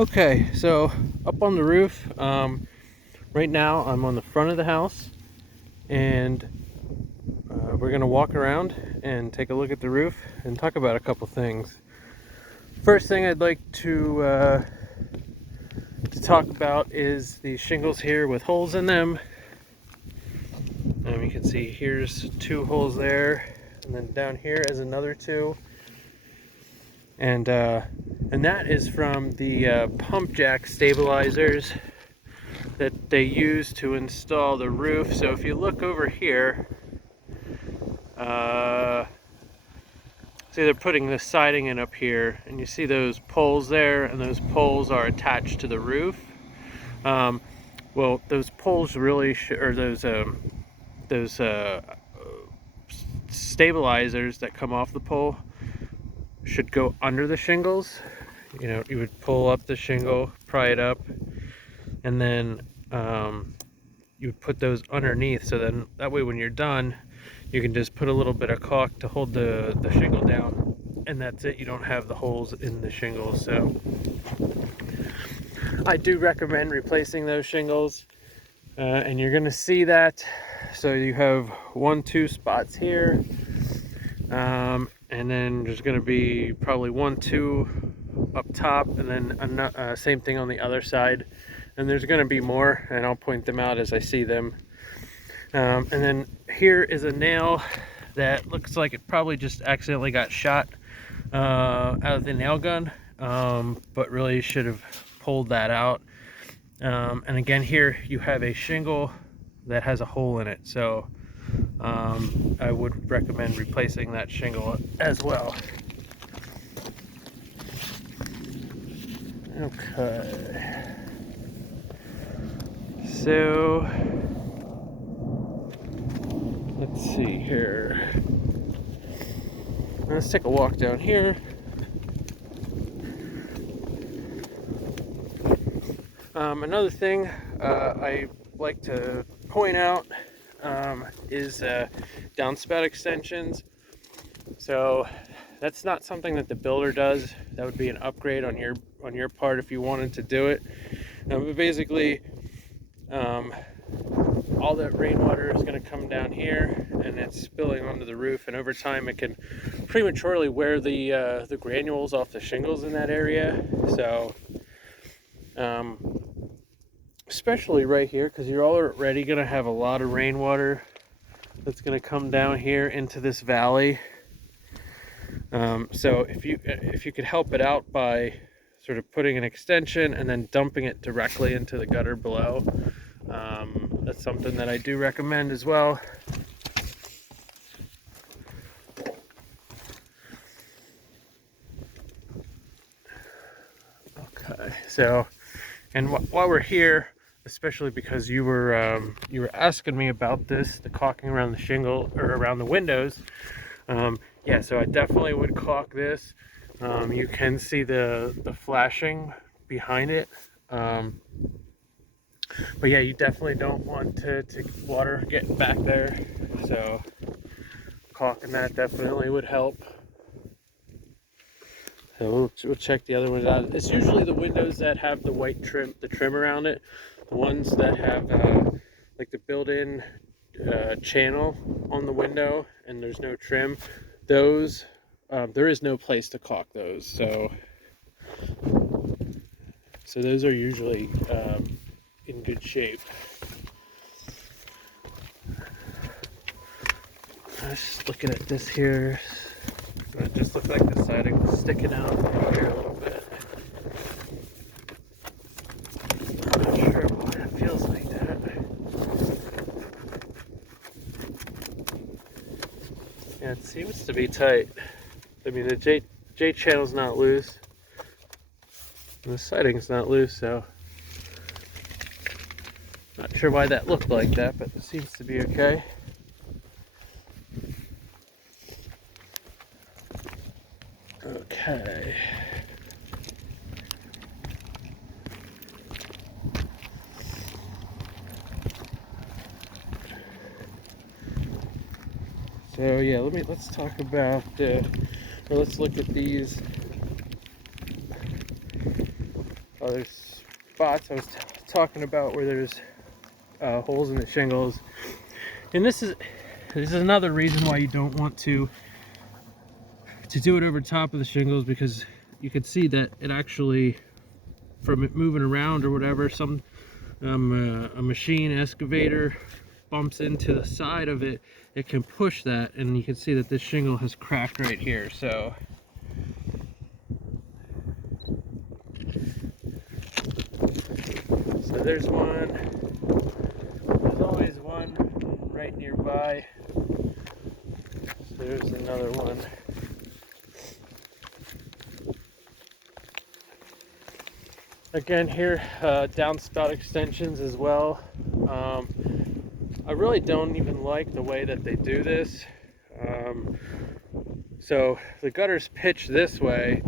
Okay, so up on the roof, right now I'm on the front of the house, and we're gonna walk around and take a look at the roof and talk about a couple things. First thing I'd like to talk about is the shingles here with holes in them. You can see here's 2 holes there, and then down here is another 2. And that is from the pump jack stabilizers that they use to install the roof. So if you look over here, see they're putting the siding in up here, and you see those poles there, and those poles are attached to the roof. Well, those poles really or those stabilizers that come off the pole should go under the shingles. You know, you would pull up the shingle, pry it up, and then you would put those underneath, so then that way when you're done you can just put a little bit of caulk to hold the shingle down, and that's it. You don't have the holes in the shingles. So I do recommend replacing those shingles, and you're gonna see that. So you have 2 spots here, and then there's gonna be probably 2 up top, and then same thing on the other side. And there's going to be more, and I'll point them out as I see them. And then here is a nail that looks like it probably just accidentally got shot out of the nail gun, but really should have pulled that out. And again, here you have a shingle that has a hole in it, so I would recommend replacing that shingle as well. Okay. So let's see here. Let's take a walk down here. Another thing I like to point out is downspout extensions. So that's not something that the builder does. That would be an upgrade on your part if you wanted to do it. But basically, all that rainwater is going to come down here, and it's spilling onto the roof, and over time it can prematurely wear the granules off the shingles in that area. So especially right here, because you're already going to have a lot of rainwater that's going to come down here into this valley. So if you could help it out by sort of putting an extension and then dumping it directly into the gutter below, that's something that I do recommend as well. Okay, so, and while we're here, especially because you were asking me about this, the caulking around the shingle or around the windows. Yeah, so I definitely would caulk this. You can see the flashing behind it. But yeah, you definitely don't want to water getting back there. So caulking that definitely would help. So we'll check the other ones out. It's usually the windows that have the white trim, the trim around it. The ones that have like the built-in channel on the window and there's no trim, those there is no place to caulk those. So those are usually in good shape. Just looking at this here, it just looks like the siding was sticking out here a little bit. I'm not sure why it feels like that. Yeah, it seems to be tight. I mean, the J channel's not loose, and the siding's not loose, so not sure why that looked like that, but it seems to be okay. Okay. So yeah, let's talk about or let's look at these other spots I was talking about where there's holes in the shingles. And this is another reason why you don't want to do it over top of the shingles, because you can see that it actually, from it moving around or whatever, a machine excavator bumps into the side of it, it can push that, and you can see that this shingle has cracked right here. So there's one. There's always one right nearby. So there's another one. Again here, downspout extensions as well. I really don't even like the way that they do this. So the gutter's pitched this way,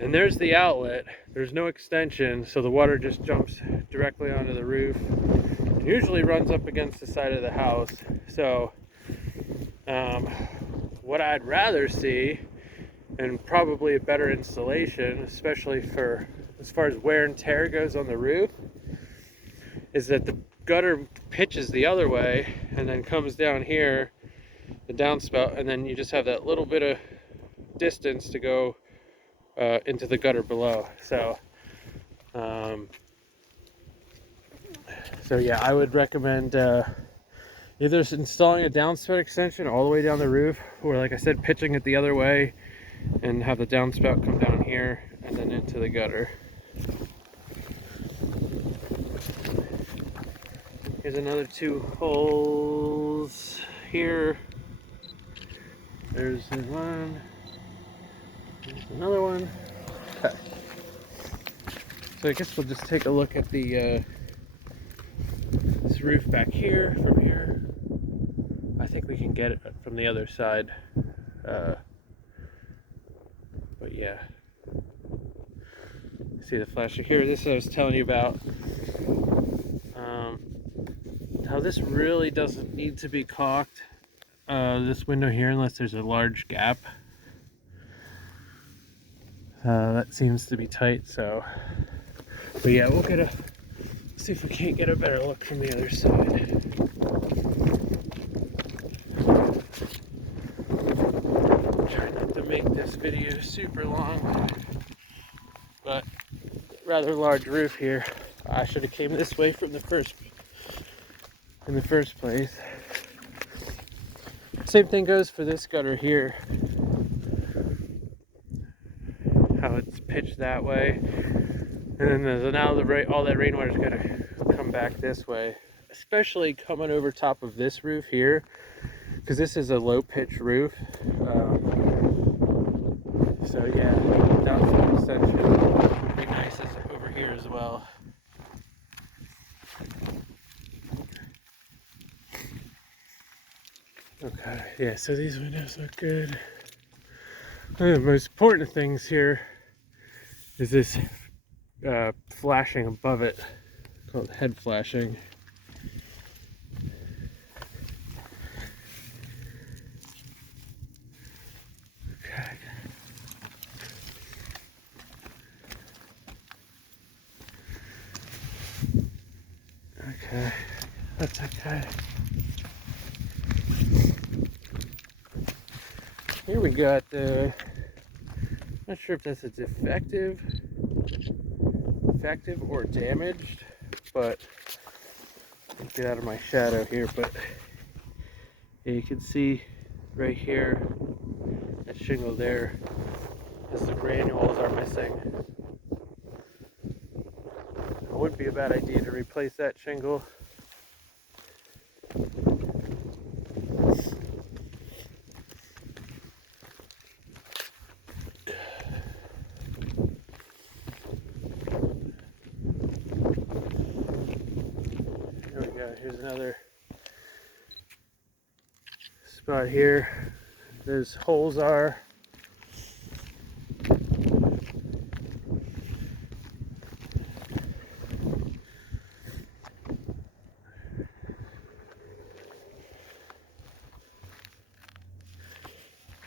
and there's the outlet. There's no extension, so the water just jumps directly onto the roof. It usually runs up against the side of the house. So what I'd rather see, and probably a better installation, especially for as far as wear and tear goes on the roof, is that the gutter pitches the other way and then comes down here, the downspout, and then you just have that little bit of distance to go into the gutter below. So yeah, I would recommend either installing a downspout extension all the way down the roof, or like I said, pitching it the other way and have the downspout come down here and then into the gutter. Here's another 2 holes here. There's one. There's another one. Okay. So I guess we'll just take a look at the this roof back here from here. I think we can get it from the other side. But yeah. See the flasher here. This is what I was telling you about. How this really doesn't need to be caulked, this window here, unless there's a large gap. That seems to be tight, so. But yeah, we'll see if we can't get a better look from the other side. Try not to make this video super long, but rather large roof here. I should have came this way from in the first place. Same thing goes for this gutter here. How it's pitched that way, and then now all that rainwater is gonna come back this way, especially coming over top of this roof here, because this is a low pitch roof. So yeah, downspout extension would be nice over here as well. Okay, yeah, so these windows look good. One of the most important things here is this flashing above it, called head flashing. Okay. Okay, that's okay. Here we got not sure if that's a defective or damaged, but get out of my shadow here. But yeah, you can see right here, that shingle there, as the granules are missing. It would be a bad idea to replace that shingle. Here's another spot here. Those holes are.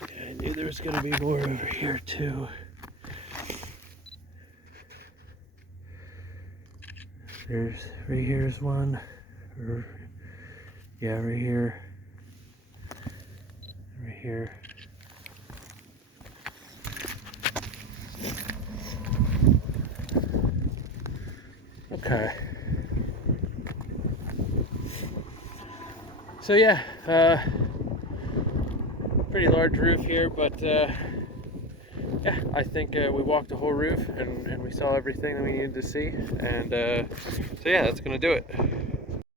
I knew there was going to be more over here too. There's right here's one. Yeah, right here. Right here. Okay. So yeah, pretty large roof here, but yeah, I think we walked the whole roof and we saw everything that we needed to see, and so yeah, that's gonna do it.